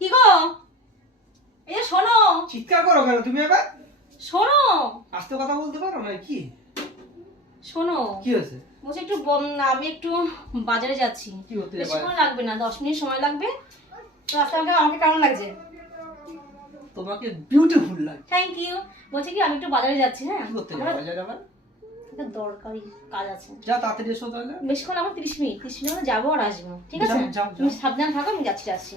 কি গো? যে শোনো। চিৎকার করো কেন তুমি এবার শোনো। আস্তে কথা বলতে পারো না কি? শোনো। কি হয়েছে? বলছি একটু আমি একটু বাজারে যাচ্ছি। কি হতে বেশিক্ষণ লাগবে না দশ মিনিট সময় লাগবে। তো আজকে আমাকে আমাকে কেমন লাগছে? তোমাকে বিউটিফুল লাগে থ্যাংক ইউ বলছি কি আমি একটু বাজারে যাচ্ছি হ্যাঁ? কি করতে বাজারে আবার? একটা দরকারি কাজ আছে। যা তাড়াতাড়ি এসো তাহলে। বেশিক্ষণ আমার তিরিশ মিনিট তিরিশ মিনিট যাব আর আসব ঠিক আছে। তুমি সাবধান থাকো আমি যাচ্ছি যাচ্ছি।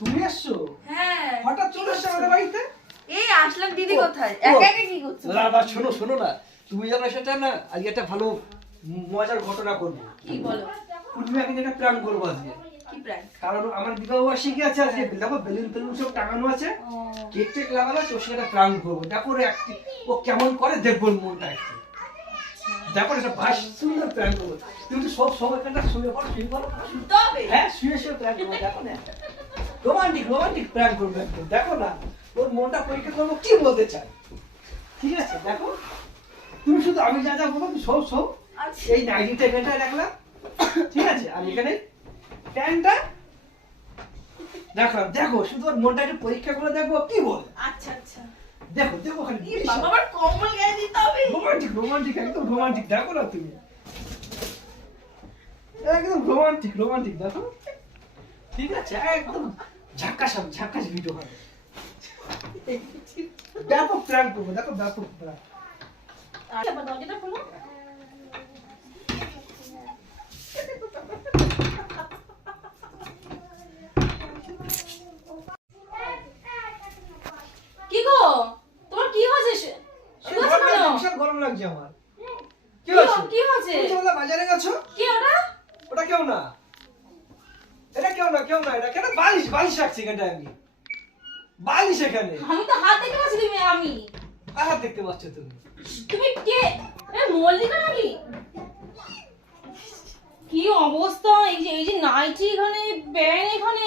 তুমি এসছো? হ্যাঁ। হঠাৎ চলে এসছো আমাদের বাড়িতে? এই আসলাম দিদি কোথায়। একা একা কি করছ? না না শোনো শোনো না। তুমি যখন সেটা না আজকে একটা ভালো মজার ঘটনা করব। কি বলো? পূর্ণিমাকে নিয়ে একটা প্ল্যান করব আজকে। কারণ আমার বিবাহ বার্ষিকী আছে আজকে দেখো বেলুন টেলুন সব টাঙানো আছে। কেক টেক ওর সাথে একটা প্ল্যান করব। দেখো ওর একটি ও কেমন করে দেখব মনটা একটু। দেখো একটা ভাই সুন্দর প্ল্যান করব। তুমি তো সব সময় একটা শুয়ে পড়ো শুয়ে পড়ো। হ্যাঁ শুয়ে শুয়ে প্ল্যান করব দেখো না। রোমান্টিক রোমান্টিক প্ল্যান করব একদম দেখো না। ওর মনটা পরীক্ষা করব কি বলতে চায় ঠিক আছে দেখো। তুমি শুধু আমি যা যা বলব সব সব আচ্ছা। এই নাইটিটা এখানটা রাখলাম। ঠিক আছে আর এখানে প্যান্টটা? দেখলাম দেখো শুধু ওর মনটা একটু পরীক্ষা করে দেখব কি বল? আচ্ছা আচ্ছা। দেখো দেখো খালি বাবা আবার কম্বল গায়ে দিতে হবে? রোমান্টিক রোমান্টিক একদম রোমান্টিক দেখো না তুমি। একদম রোমান্টিক রোমান্টিক দেখো। ঠিক আছে একদম ঝাক্কাস ঝাক্কাস ভিডিও হবে। ব্যাপক প্ল্যান করব দেখো ব্যাপক প্ল্যান আচ্ছা দরজাটা খোলো কি গো তোমার কি হয়েছে শুয়ে আছো কেন ভীষণ গরম লাগছে আমার। কি কি হয়েছে? হ- কি হয়েছে? তুমি বাজারে গেছো? কি ওটা? ওটা কেউ না। এটা কেউ না কেউ না এটা কেন? বালিশ বালিশ রাখছি এখানটায় আমি। বালিশ এখানে। আমি তো হাত দেখতে পাচ্ছি তুমি আমি। হাত দেখতে পাচ্ছ তুমি? তুমি কে? এ মল্লিকা নাকি? কি অবস্থা? এই যে এই যে নাইটি এখানে প্যান্ট এখানে।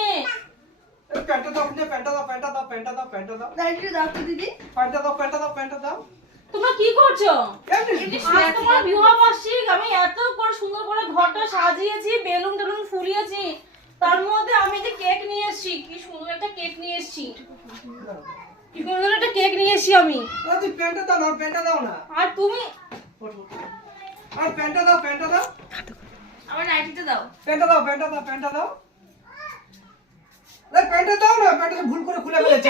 প্যান্টটা দাও প্যান্টটা দাও প্যান্টটা দাও প্যান্টটা দাও প্যান্টটা দাও। লাইটটা দাও দিদি। প্যান্টটা দাও প্যান্টটা দাও প্যান্টটা দাও। করছ? আজ তোমার বিবাহ বার্ষিক আমি এত করে সুন্দর করে ঘরটা সাজিয়েছি বেলুন টেলুন ফুলিয়েছি। তার মধ্যে আমি যে কেক নিয়ে এসেছি কি সুন্দর একটা কেক নিয়ে এসেছি। কি সুন্দর একটা কেক নিয়ে এসেছি আমি। তুই প্যান্টটা দাও না প্যান্টটা দাও না। আর তুমি? আর প্যান্টটা দাও প্যান্টটা দাও। আমার নাইটিটা দাও। প্যান্টটা দাও প্যান্টটা দাও প্যান্টটা দাও। প্যান্টটা দাও না প্যান্টটা ভুল করে খুলে ফেলেছি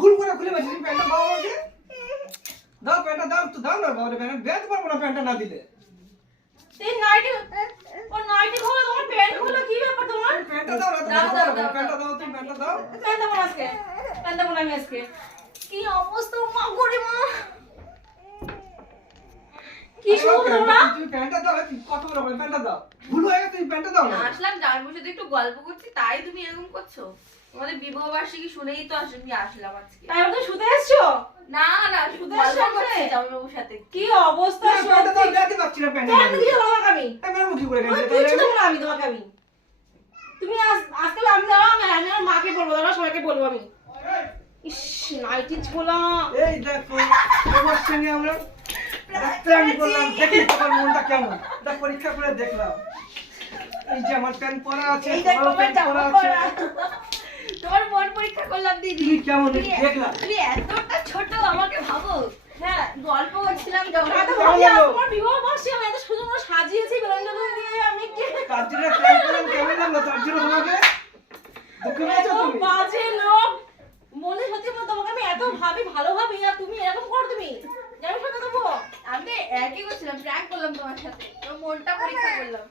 ভুল করে খুলে ফেলেছি প্যান্টটা দাও আমাকে। দাও প্যান্টটা দাও তো দাও না বাবা প্যান্ট বেঁধে পারব না প্যান্টটা না দিলে। এই নাইটি ও নাইটি খোলো তোমার প্যান্ট খোলো কি ব্যাপার তোমার? প্যান্টটা দাও না দাও, দাও, দাও, প্যান্টটা দাও। তুমি প্যান্টটা দাও। প্যান্ট না আজকে প্যান্ট দেবো না আজকে। কি অবস্থা মা গরি মা কি সুন্দর তোমরা তুমি প্যান্টটা দাও তুমি কত বড় বলে প্যান্টটা দাও ভুল হয়ে গেছে তুমি প্যান্টটা দাও না আসলাম জামাইবাবুর সাথে একটু গল্প করছি তাই তুমি এরকম করছ? তোমাদের বিবাহ বার্ষিকী শুনেই তো আসলাম আসলাম আজকে। তাই আমাদের শুতে এসছো? না না শুধু শুধু গল্প সামনে? করছি জামাইবাবুর সাথে কি অবস্থা তুমি প্যান্টটা দাও সত্যি বেঁধে পাচ্ছি না প্যান্টটা। প্যান্ট দিয়ে তোমাকে আমি? আমি কি করে আমি গেছে কিচ্ছু দেবো না আমি তোমাকে আমি। তুমি আজকে আমি দাঁড়াও আমি আমি আমার মাকে বলব দাঁড়াও সবাইকে বলব আমি। ইস নাইটি ছোলা এই দেখো তোমার সঙ্গে আমরা প্ল্যান করলাম দেখি তোমার মনটা কেমন? এটা পরীক্ষা করে দেখলাম। এই যে আমার প্যান্ট পরা আছে তোমার পরা আছে। তোমার মন পরীক্ষা করলাম দিদি। কেমন? দেখলাম। তুমি এতটা ছোট আমাকে ভাবো। হ্যাঁ গল্প করছিলাম যখন বিবাহ বার্ষিক আমি এত সুন্দর করে সাজিয়েছি বেলুন দিয়ে আমি কে তার জন্য প্ল্যান করলাম কেমন লাগল? তার জন্য তোমাকে? দুঃখ পেয়েছ তুমি? বাজে লোক। মনে মনে তোমাকে আমি এত ভাবি ভালো ভাবি আর তুমি এরকম করো তুমি। যাবে সাথে দেবো আমি একই করছিলাম প্র্যাঙ্ক করলাম তোমার সাথে। মনটা পরীক্ষা করলাম।